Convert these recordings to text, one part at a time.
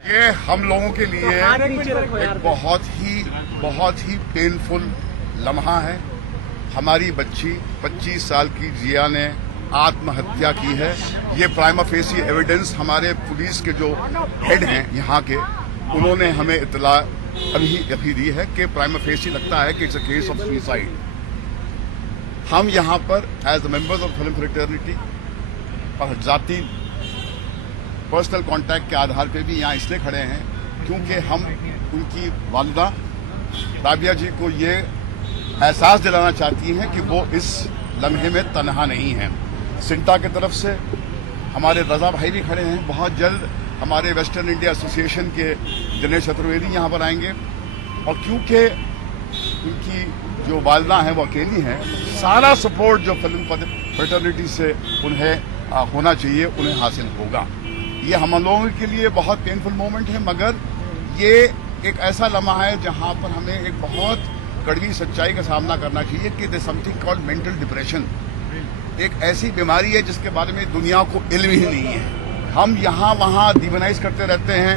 ये हम लोगों के लिए एक बहुत ही पेनफुल लम्हा है। हमारी बच्ची 25 साल की जिया ने आत्महत्या की है। ये प्राइमा फेसी एविडेंस हमारे पुलिस के जो हेड हैं यहाँ के, उन्होंने हमें इतला अभी दी है कि प्राइमा फेसी लगता है कि it's a case of suicide. हम यहाँ पर as the members of film fraternity और जाति पर्सनल कांटेक्ट के आधार पे भी यहाँ इसलिए खड़े हैं क्योंकि हम उनकी वालिदा राबिया जी को ये एहसास दिलाना चाहती हैं कि वो इस लम्हे में तन्हा नहीं है। सिंटा की तरफ से हमारे रजा भाई भी खड़े हैं। बहुत जल्द हमारे वेस्टर्न इंडिया एसोसिएशन के दिनेश चतुर्वेदी यहाँ पर आएंगे और क्योंकि उनकी जो वालिदा हैं वो अकेली हैं, सारा सपोर्ट जो फिल्म फ्रेटर्निटी से उन्हें होना चाहिए उन्हें हासिल होगा। ये हम लोगों के लिए बहुत पेनफुल मोमेंट है, मगर ये एक ऐसा लम्हा है जहां पर हमें एक बहुत कड़वी सच्चाई का सामना करना चाहिए कि they something called mental depression एक ऐसी बीमारी है जिसके बारे में दुनिया को इल्म ही नहीं है। हम यहाँ वहाँ डिमोनाइज करते रहते हैं,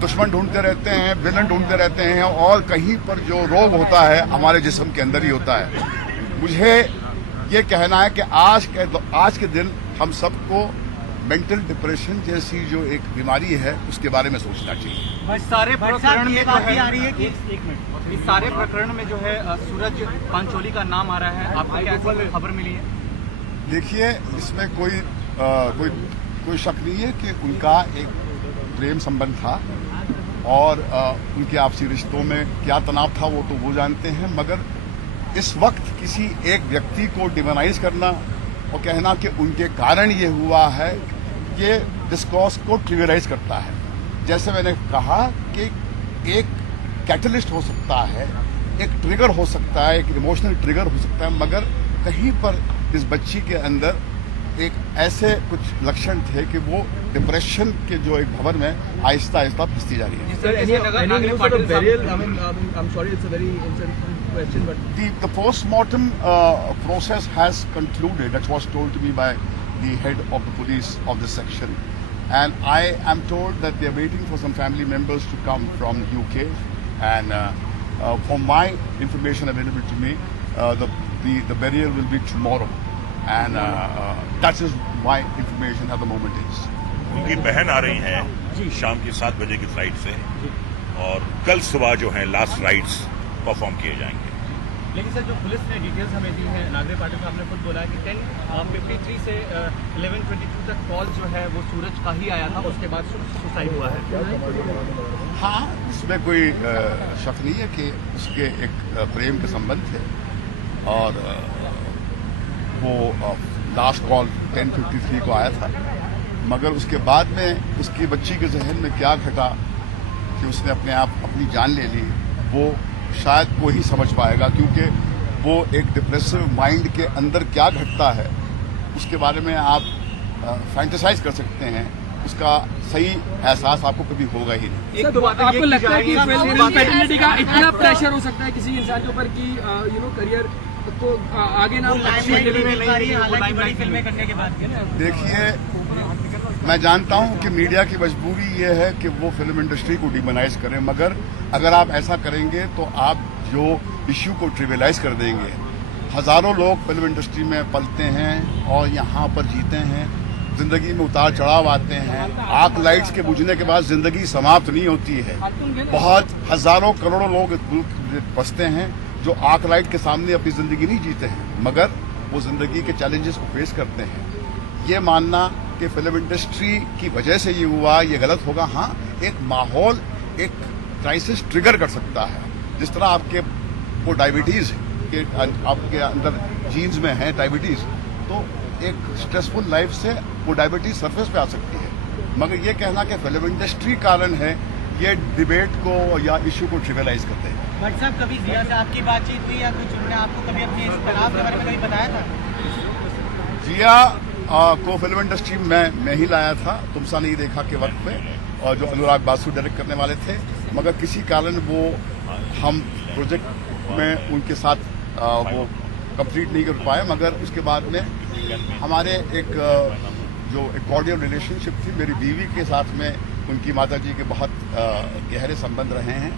दुश्मन ढूंढते रहते हैं, विलन ढूंढते रहते हैं और कहीं पर जो रोग होता है हमारे जिस्म के अंदर ही होता है। मुझे ये कहना है कि आज के दिन हम सबको मेंटल डिप्रेशन जैसी जो एक बीमारी है उसके बारे में सोचना चाहिए। इस सारे प्रकरण में बात आ रही है कि इस सारे प्रकरण में जो है सूरज पांचोली का नाम आ रहा है, आपको क्या ऐसी खबर मिली है? देखिए, इसमें कोई शक नहीं है कि उनका एक प्रेम संबंध था और उनके आपसी रिश्तों में क्या तनाव था वो तो वो जानते हैं, मगर इस वक्त किसी एक व्यक्ति को डिमोनाइज करना और कहना कि उनके कारण ये हुआ है, ये डिस्कोर्स को ट्रिगराइज करता है। जैसे मैंने कहा कि एक कैटलिस्ट हो सकता है, एक ट्रिगर हो सकता है, एक इमोशनल ट्रिगर हो सकता है, मगर कहीं पर इस बच्ची के अंदर एक ऐसे कुछ लक्षण थे कि वो डिप्रेशन के जो एक भंवर में आहिस्ता आहिस्ता फंसती जा रही है। The post-mortem process has concluded. That was told to me by the head of the police of this section, and I am told that they are waiting for some family members to come from the UK. And from my information available to me, the burial will be tomorrow, and that is my information at the moment is. उनकी बहन आ रही हैं शाम की 7 बजे की flight से और कल सुबह जो है लास्ट राइट्स परफॉर्म किए जाएंगे। लेकिन सर, जो पुलिस ने डिटेल्स हमें दी है, नागरे पाटिल साहब ने खुद बोला है कि 10:53 से 11:22 तक कॉल जो है वो सूरज का ही आया था, उसके बाद सुसाइड हुआ है। हाँ, इसमें कोई शक नहीं है कि उसके एक प्रेम के संबंध थे और वो लास्ट कॉल 10:53 को आया था, मगर उसके बाद में उसकी बच्ची के जहन में क्या घटा कि उसने अपनी जान ले ली, वो शायद कोई ही समझ पाएगा, क्योंकि वो एक डिप्रेसिव माइंड के अंदर क्या घटता है उसके बारे में आप फैंटेसाइज कर सकते हैं, उसका सही एहसास आपको कभी होगा ही नहीं। आपको लगता है कि फिल्म फ्रेटर्निटी का इतना प्रेशर हो सकता है किसी इंसान के ऊपर कि करियर को आगे ना फिल्में करने के बाद? देखिए, मैं जानता हूं कि मीडिया की मजबूरी ये है कि वो फिल्म इंडस्ट्री को डिमोनाइज करें, मगर अगर आप ऐसा करेंगे तो आप जो इश्यू को ट्रिवियलाइज कर देंगे। हजारों लोग फिल्म इंडस्ट्री में पलते हैं और यहाँ पर जीते हैं, जिंदगी में उतार चढ़ाव आते हैं। आग लाइट्स के बुझने के बाद जिंदगी समाप्त नहीं होती है। बहुत हजारों करोड़ों लोग बसते हैं जो आग लाइट के सामने अपनी जिंदगी नहीं जीते हैं, मगर वो जिंदगी के चैलेंजेस को फेस करते हैं। ये मानना कि फिल्म इंडस्ट्री की वजह से ये हुआ, ये गलत होगा। हाँ, एक माहौल एक क्राइसिस ट्रिगर कर सकता है। जिस तरह आपके वो डायबिटीज के आपके अंदर जीन्स में है डायबिटीज, तो एक स्ट्रेसफुल लाइफ से वो डायबिटीज सरफेस पे आ सकती है। मगर ये कहना कि फिल्म इंडस्ट्री कारण है, ये डिबेट को या इश्यू को ट्रिवियलाइज करते हैं। भट्ट साहब, कभी जिया से आपकी बातचीत हुई या कुछ उन्होंने आपको कभी अपने इस तनाव के बारे में कभी बताया था? जिया को फिल्म इंडस्ट्री में मैं ही लाया था तुमसा नहीं देखा के वक्त पे, और जो अनुराग बासु डायरेक्ट करने वाले थे, मगर किसी कारण वो हम प्रोजेक्ट में उनके साथ वो कंप्लीट नहीं कर पाए। मगर उसके बाद में हमारे एक जो एक कॉर्डियल रिलेशनशिप थी मेरी बीवी के साथ में, उनकी माताजी के बहुत गहरे संबंध रहे हैं,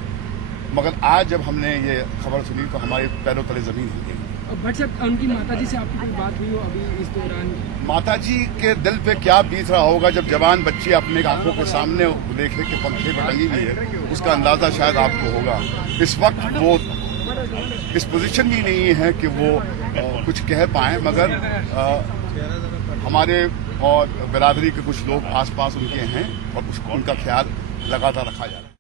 मगर आज जब हमने ये खबर सुनी तो हमारे पैरों तले जमीन हिल गई। बट सर, उनकी माताजी से आपकी कोई बात हुई हो अभी इस दौरान? माताजी के दिल पे क्या बीत रहा होगा जब जवान बच्ची अपने आंखों के सामने देखे कि पंखे में टंगी हुई है, उसका अंदाजा शायद आपको होगा। इस वक्त वो इस पोजीशन भी नहीं है कि वो कुछ कह पाए, मगर हमारे और बिरादरी के कुछ लोग आसपास उनके हैं और उनका ख्याल लगातार रखा जा रहा है।